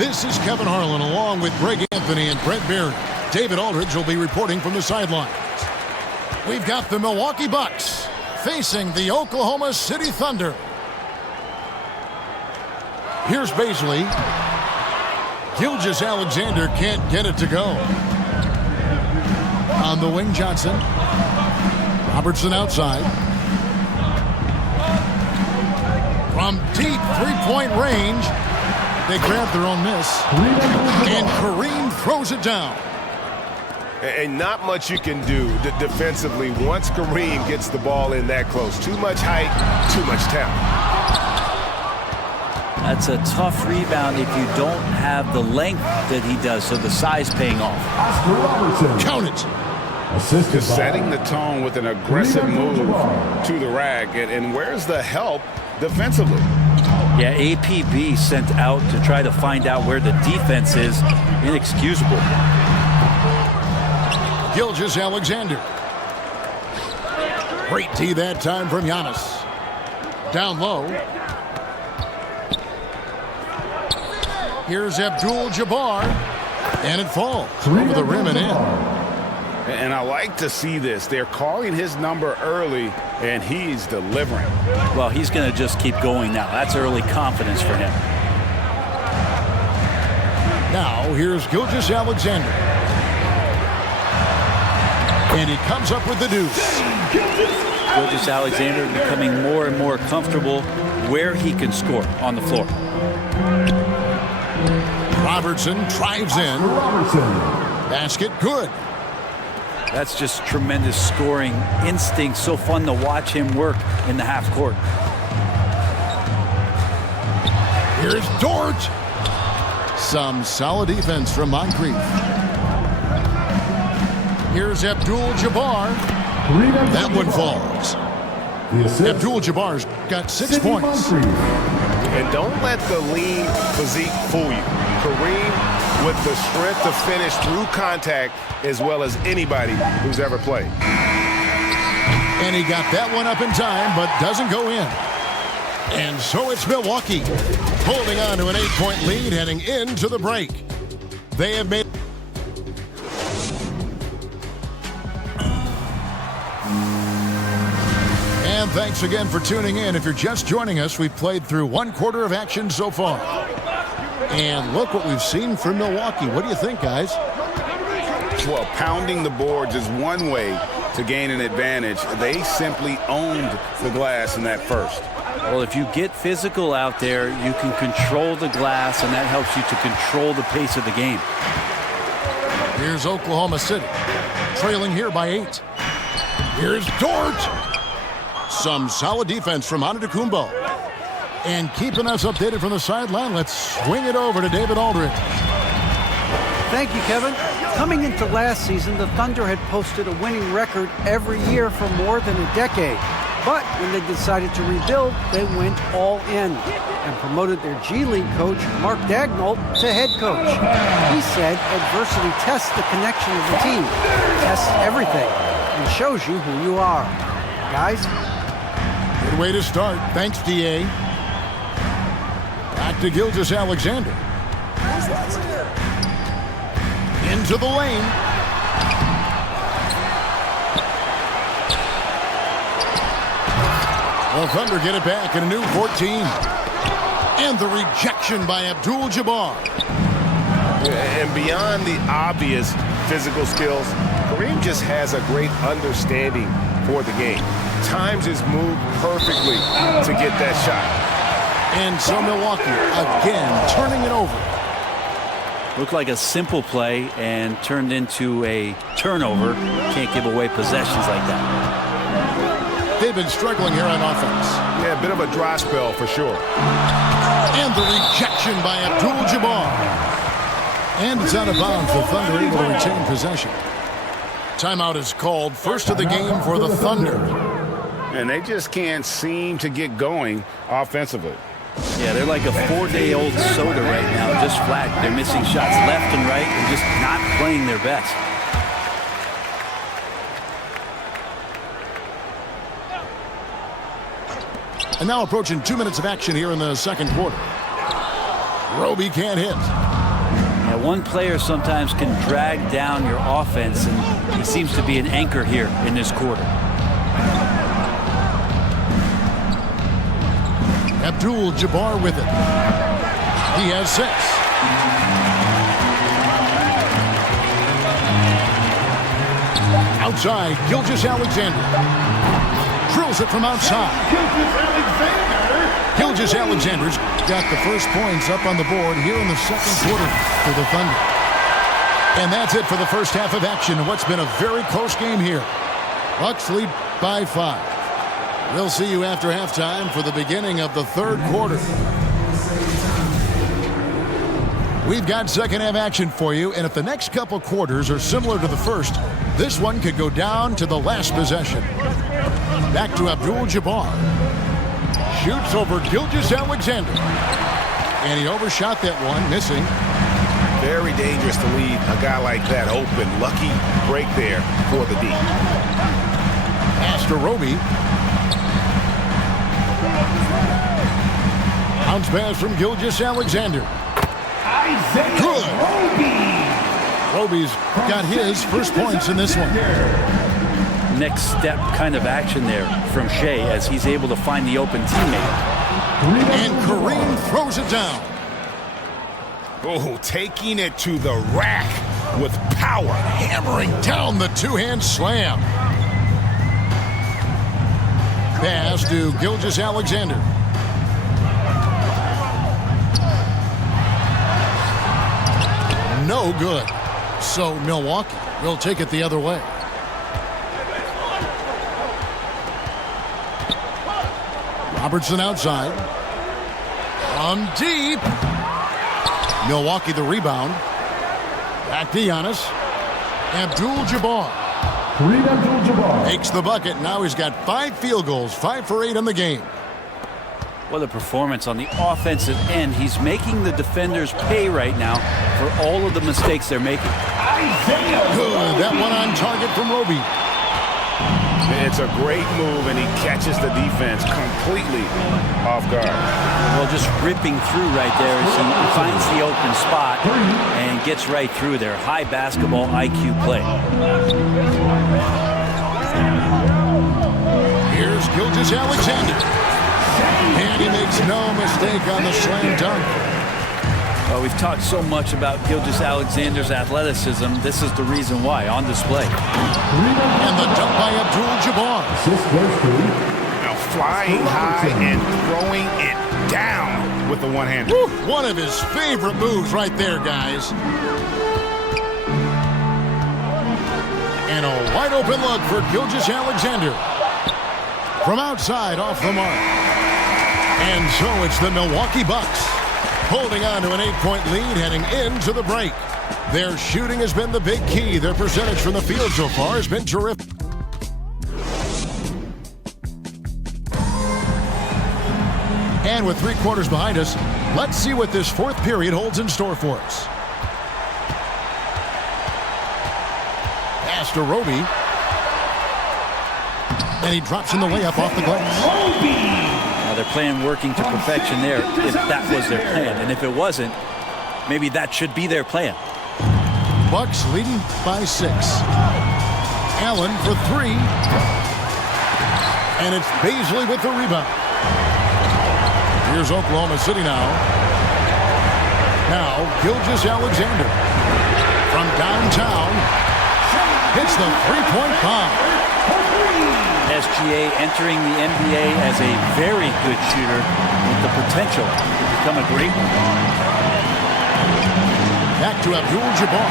This is Kevin Harlan along with Greg Anthony and Brett Barry. David Aldridge will be reporting from the sidelines. We've got the Milwaukee Bucks facing the Oklahoma City Thunder. Here's Baisley. Gilgeous-Alexander can't get it to go. On the wing, Johnson. Robertson outside. From deep three-point range, they grab their own miss. And Kareem throws it down. And not much you can do defensively once Kareem gets the ball in that close. Too much height, too much talent. That's a tough rebound if you don't have the length that he does, so the size paying off. Oscar Robertson. Count it. Assisted setting the tone with an aggressive move to the rack. And where's the help defensively? Yeah, APB sent out to try to find out where the defense is. Inexcusable. Gilgeous-Alexander. Great D that time from Giannis. Down low. Here's Abdul-Jabbar. And it falls over the rim and in. And I like to see this. They're calling his number early, and he's delivering. Well, he's going to just keep going now. That's early confidence for him. Now, here's Gilgeous-Alexander. And he comes up with the deuce. Gilgeous-Alexander becoming more and more comfortable where he can score on the floor. Robertson drives in. Basket good. That's just tremendous scoring instinct. So fun to watch him work in the half court. Here's Dort. Some solid defense from Moncrief. Here's Abdul-Jabbar. That one falls. Abdul-Jabbar's got 6 points. And don't let the lean physique fool you. Kareem with the strength to finish through contact as well as anybody who's ever played. And he got that one up in time, but doesn't go in. And so it's Milwaukee holding on to an 8-point lead heading into the break. They have made... And thanks again for tuning in. If you're just joining us, we've played through 1 quarter of action so far. And look what we've seen from Milwaukee. What do you think, guys? Well, pounding the boards is one way to gain an advantage. They simply owned the glass in that first. Well, if you get physical out there, you can control the glass, and that helps you to control the pace of the game. Here's Oklahoma City, trailing here by 8. Here's Dort. Some solid defense from Antetokounmpo. And keeping us updated from the sideline, let's swing it over to David Aldridge. Thank you, Kevin. Coming into last season, the Thunder had posted a winning record every year for more than a decade. But when they decided to rebuild, they went all in and promoted their G League coach, Mark Daigneault, to head coach. He said adversity tests the connection of the team, tests everything, and shows you who you are. Guys? Good way to start. Thanks, D.A. Back to Gilgeous-Alexander. Into the lane. The Thunder get it back in a new 14. And the rejection by Abdul-Jabbar. And beyond the obvious physical skills, Kareem just has a great understanding for the game. Times his move perfectly to get that shot. And so Milwaukee again turning it over. Looked like a simple play and turned into a turnover. Can't give away possessions like that. They've been struggling here on offense. Yeah, a bit of a dry spell for sure. And the rejection by Abdul-Jabbar. And it's out of bounds. The Thunder able to retain possession. Timeout is called. First of the game for the Thunder. And they just can't seem to get going offensively. Yeah, they're like a 4-day-old soda right now, just flat. They're missing shots left and right and just not playing their best. And now approaching 2 minutes of action here in the second quarter. Roby can't hit. Yeah, one player sometimes can drag down your offense, and he seems to be an anchor here in this quarter. Abdul-Jabbar with it. He has 6. Outside, Gilgeous-Alexander. Drills it from outside. Gilgeous-Alexander's got the first points up on the board here in the second quarter for the Thunder. And that's it for the first half of action in what's been a very close game here. Bucks lead by 5. We'll see you after halftime for the beginning of the third quarter. We've got second half action for you, and if the next couple quarters are similar to the first, this one could go down to the last possession. Back to Abdul-Jabbar. Shoots over Gilgeous-Alexander. And he overshot that one, missing. Very dangerous to leave a guy like that open. Lucky break there for the D. Pass to Roby. Bounce pass from Gilgeous-Alexander. Good. Roby's got his first points in this one. Next step kind of action there from Shea as he's able to find the open teammate. And Kareem throws it down. Oh, taking it to the rack with power. Hammering down the two-hand slam. Pass to Gilgeous-Alexander. No good. So Milwaukee will take it the other way. Robertson outside. From deep. Milwaukee the rebound. Back to Giannis. Abdul-Jabbar. Kareem Abdul-Jabbar. Takes the bucket. Now he's got 5 field goals. 5 for 8 in the game. What a performance on the offensive end. He's making the defenders pay right now for all of the mistakes they're making. Good. That one on target from Roby. It's a great move, and he catches the defense completely off guard. Well, just ripping through right there as he finds the open spot and gets right through there. High basketball IQ play. Here's Gilgeous-Alexander. And he makes no mistake on the slam dunk. Well, we've talked so much about Gilgeous-Alexander's athleticism. This is the reason why, on display. And the dunk by Abdul-Jabbar. Assist goes to Now flying high and throwing it down with the one-hander. One of his favorite moves right there, guys. And a wide open look for Gilgeous-Alexander. From outside, off the mark. And so it's the Milwaukee Bucks holding on to an 8-point lead heading into the break. Their shooting has been the big key. Their percentage from the field so far has been terrific. And with 3 quarters behind us, let's see what this fourth period holds in store for us. Pass to Roby. And he drops in the layup off the glass. Now they're playing working to perfection there if that was their plan. And if it wasn't, maybe that should be their plan. Bucks leading by 6. Allen for 3. And it's Bazley with the rebound. Here's Oklahoma City now. Now Gilgeous-Alexander from downtown hits the three-point bomb. SGA entering the NBA as a very good shooter with the potential to become a great one. Back to Abdul-Jabbar.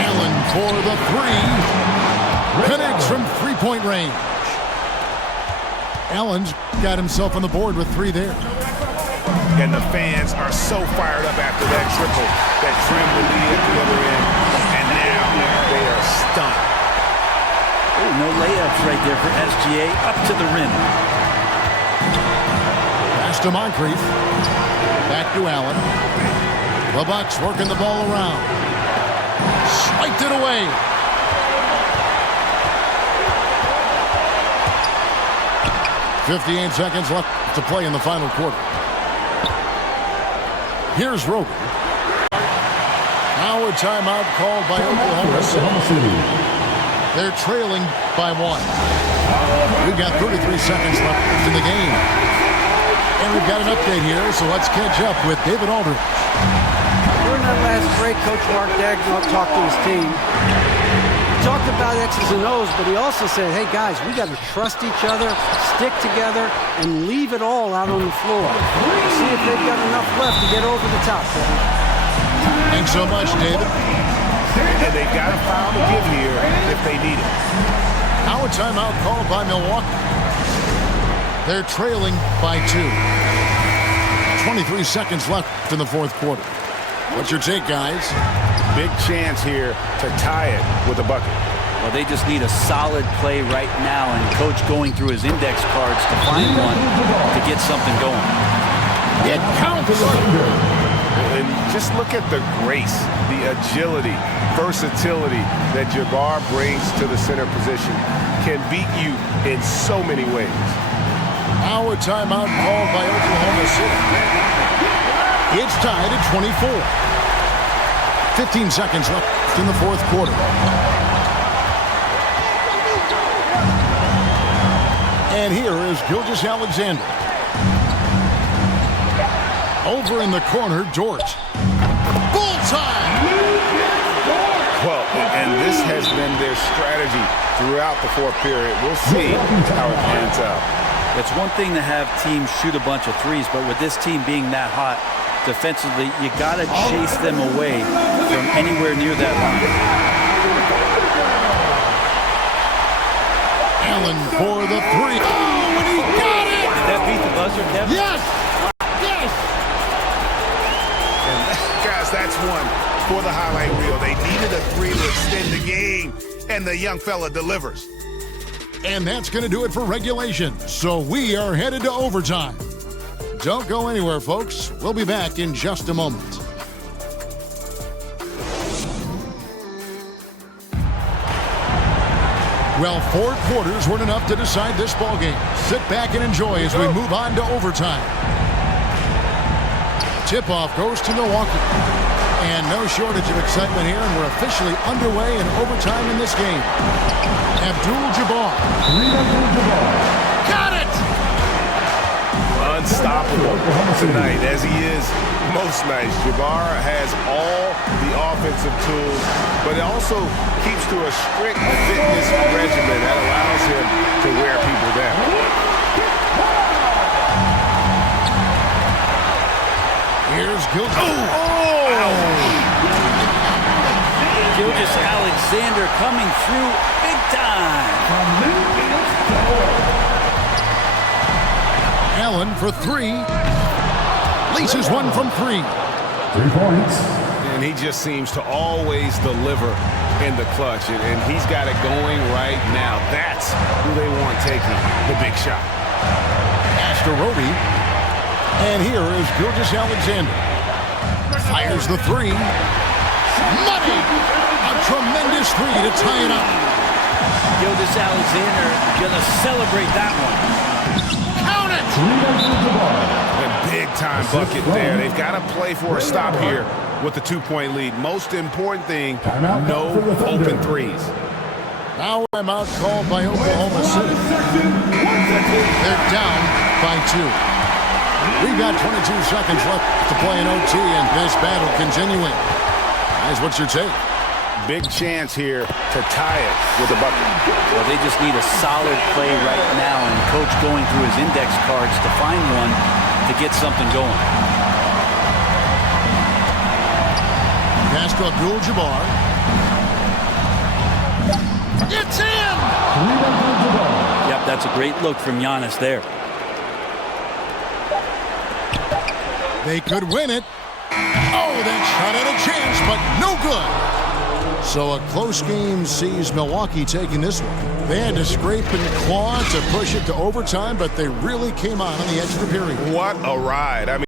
Allen for the 3. Connects from three-point range. Allen's got himself on the board with 3 there. And the fans are so fired up after that triple that trimmed the lead at the other end. And now they are stunned. Oh, no layups right there for SGA up to the rim. Pass to Moncrief. Back to Allen. The Bucks working the ball around. Swiped it away. .58 seconds left to play in the final quarter. Here's Roby. Now a timeout called by Oklahoma City. They're trailing by 1. We've got 33 seconds left in the game. And we've got an update here, so let's catch up with David Aldridge. During that last break, Coach Mark Daigneault talked to his team. He talked about X's and O's, but he also said, hey guys, we got to trust each other, stick together, and leave it all out on the floor. See if they've got enough left to get over the top, Kevin. Thanks so much, David. And they've got a foul to give here if they need it. Now a timeout called by Milwaukee. They're trailing by 2. 23 seconds left in the fourth quarter. What's your take, guys? Big chance here to tie it with a bucket. Well, they just need a solid play right now, and Coach going through his index cards to find one to get something going. It counts. And just look at the grace, the agility, versatility that Jabbar brings to the center position. Can beat you in so many ways. Now a timeout called by Oklahoma City. It's tied at 24. 15 seconds left in the fourth quarter. And here is Gilgeous-Alexander. Over in the corner, Dort. Bullseye! Well, and this has been their strategy throughout the fourth period. We'll see how it pans out. It's one thing to have teams shoot a bunch of threes, but with this team being that hot defensively, you got to chase them away from anywhere near that line. Allen for the 3. Oh, and he got it! Did that beat the buzzer, Kevin? Yes! Yes! And guys, that's one for the highlight reel. They needed a 3 to extend the game, and the young fella delivers. And that's going to do it for regulation. So we are headed to overtime. Don't go anywhere, folks. We'll be back in just a moment. Well, 4 quarters weren't enough to decide this ballgame. Sit back and enjoy as we move on to overtime. Tip-off goes to Milwaukee. And no shortage of excitement here, and we're officially underway in overtime in this game. Abdul-Jabbar. Got it! Unstoppable tonight, as he is most nights. Jabbar has all the offensive tools, but it also keeps to a strict fitness regimen that allows him to wear people down. Here's Gilgeous-Alexander coming through big time. Allen for 3. Leases one from 3. 3 points. And he just seems to always deliver in the clutch, and he's got it going right now. That's who they want taking the big shot. Pass to Roby. And here is Gilgeous-Alexander. Fires the 3. Money! A tremendous 3 to tie it up. Gilgeous-Alexander gonna celebrate that one. Count it! A big-time bucket there. They've got to play for a stop here with the 2-point lead. Most important thing, no open threes. Now I'm out called by Oklahoma City. They're down by 2. We've got 22 seconds left to play in OT, and this battle continuing. Guys, what's your take? Big chance here to tie it with a bucket. Well, they just need a solid play right now, and Coach going through his index cards to find one to get something going. Pass to Abdul-Jabbar. It's in! Yep, that's a great look from Giannis there. They could win it. Oh, that shot had a chance, but no good. So a close game sees Milwaukee taking this one. They had to scrape and claw to push it to overtime, but they really came on the extra period. What a ride. I mean,